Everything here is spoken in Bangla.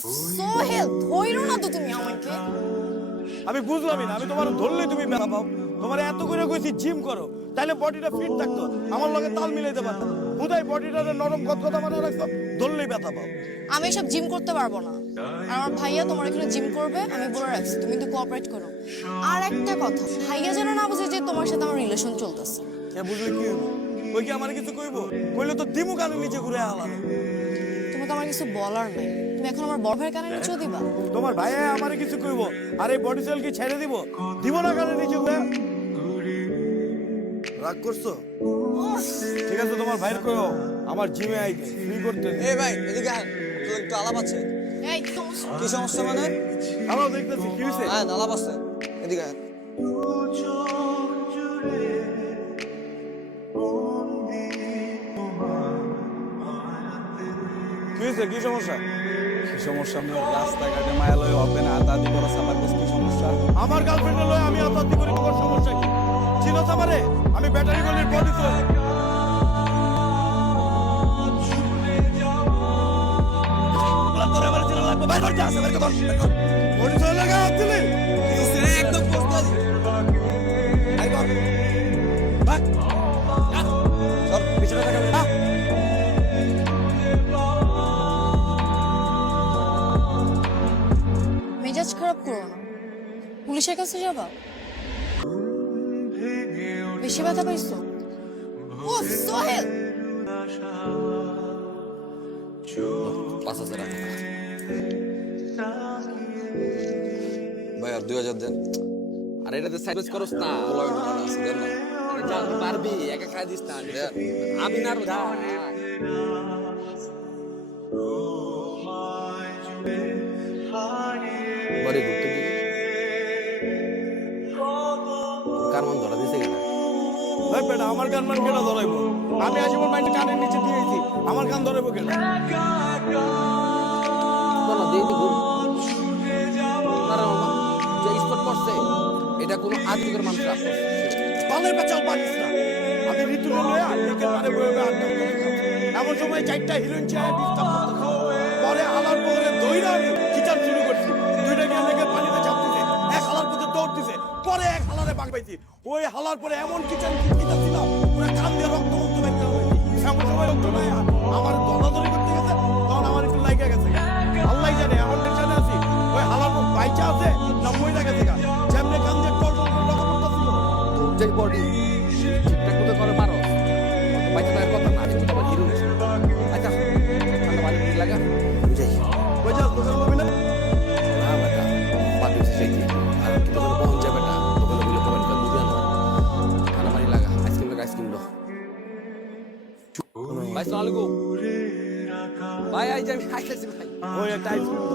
সোহেল ধইরো না তো তুমি আমাকে আমি বুঝলামই না আমি তোমার ধরলেই তুমি ব্যথা পাও। তোমার এত করে কইছি জিম করো। তাহলে বডিটা ফিট থাকতো আমার লগে তাল মিলাইতে পারতাম বুধাই বডিটা নরম কতকথা মানে রাখতো ধরলেই ব্যথা পাও। আমি এসব জিম করতে পারব না। আর আমার ভাইয়া তোমার এখানে জিম করবে আমি বলে রাখছি তুমি কিন্তু কোঅপারেট করো। আর একটা কথা ভাইয়া যেন না বুঝে যে তোমার সাথে আমার রিলেশন চলতেছে। কে বুঝলে কি হইবো? ওই কি আমার কিছু কইবো? কইলে তো দিমু কানে নিচে ঘুরে আলাদা তোমাকে আমার কিছু বলার নাই। তুমি এখন আমার বড় ভাইয়ের কানে নিচেও দিবা? তোমার ভাই আমারে কিছু কইবো। আর এই বডি সেল কি ছেড়ে দিব। দিব না কানে নিচে রাগ করছ? ঠিক আছে তোমার ভাইয়ের কইও আমার জিমে আইতে ফ্রি করতে এই ভাই এদিকে আয়। তোর একটু আলাপ আছে। এই কি সমস্যা? মানে? হ্যালো দেখতেছি কি হইছে? হ্যাঁ আলাপ আছে। এদিকে আয়। কি কি সমস্যা? সমস্যা? আপনার রাস্তাঘাটে মায়ালয় হবে না। দাদি বড় সাবার কি সমস্যা? আমার গার্লফ্রেন্ড লয় আমি আত্মহত্যা করি তোমার সমস্যা কি? চিনো আমারে আমি ব্যাটারি গলির বডি একদম মেজাজ খারাপ করো না। পুলিশের কাছে যাবা। বেশি ব্যথা পাইছো? ও সোহেল! পাঁচ হাজার টাকা। ভাই আর দুই হাজার দেন। আর এটাতে করস না। আছে দেন পারবি একা খাই দিস না আমি না। কার মন ধরা দিছে কেন? ভাই বেটা আমার কান মান কেন ধরাইবো? আমি আজীবন মাইন্ড কানের নিচে দিয়েছি আমার কান ধরাইবো কেন না দেই দি ঘুম। না রে মামা যে স্পট করছে এটা কোনো আদিকের মানুষ রাখছে পালের পেছাল পারিস না আমি ঋতুরে লয়া লেকের পারে বয়ে বয়ে এমন সময় চারটা হিরোইন চেয়ে ডিস্টার্ব করতে পরে হালার পরে দইরা পাইছি ওই হালার পরে এমন কিচেন কিটা ছিল পুরো কান দিয়ে রক্ত মুক্ত বেরতে হবে এমন সময় রক্ত নাই আমার দলাদলি করতে গেছে। তখন আমার একটু লাইকা গেছে আল্লাহ জানে এমন টেনশনে আছি। ওই হালার পর বাইচা আছে, না মহিলা গেছে যেমনি কান দিয়ে টল রক্ত তোর যে বডি ভাই সালাম আলাইকুম। ভাই আই যাই ভাই। ওই দাও।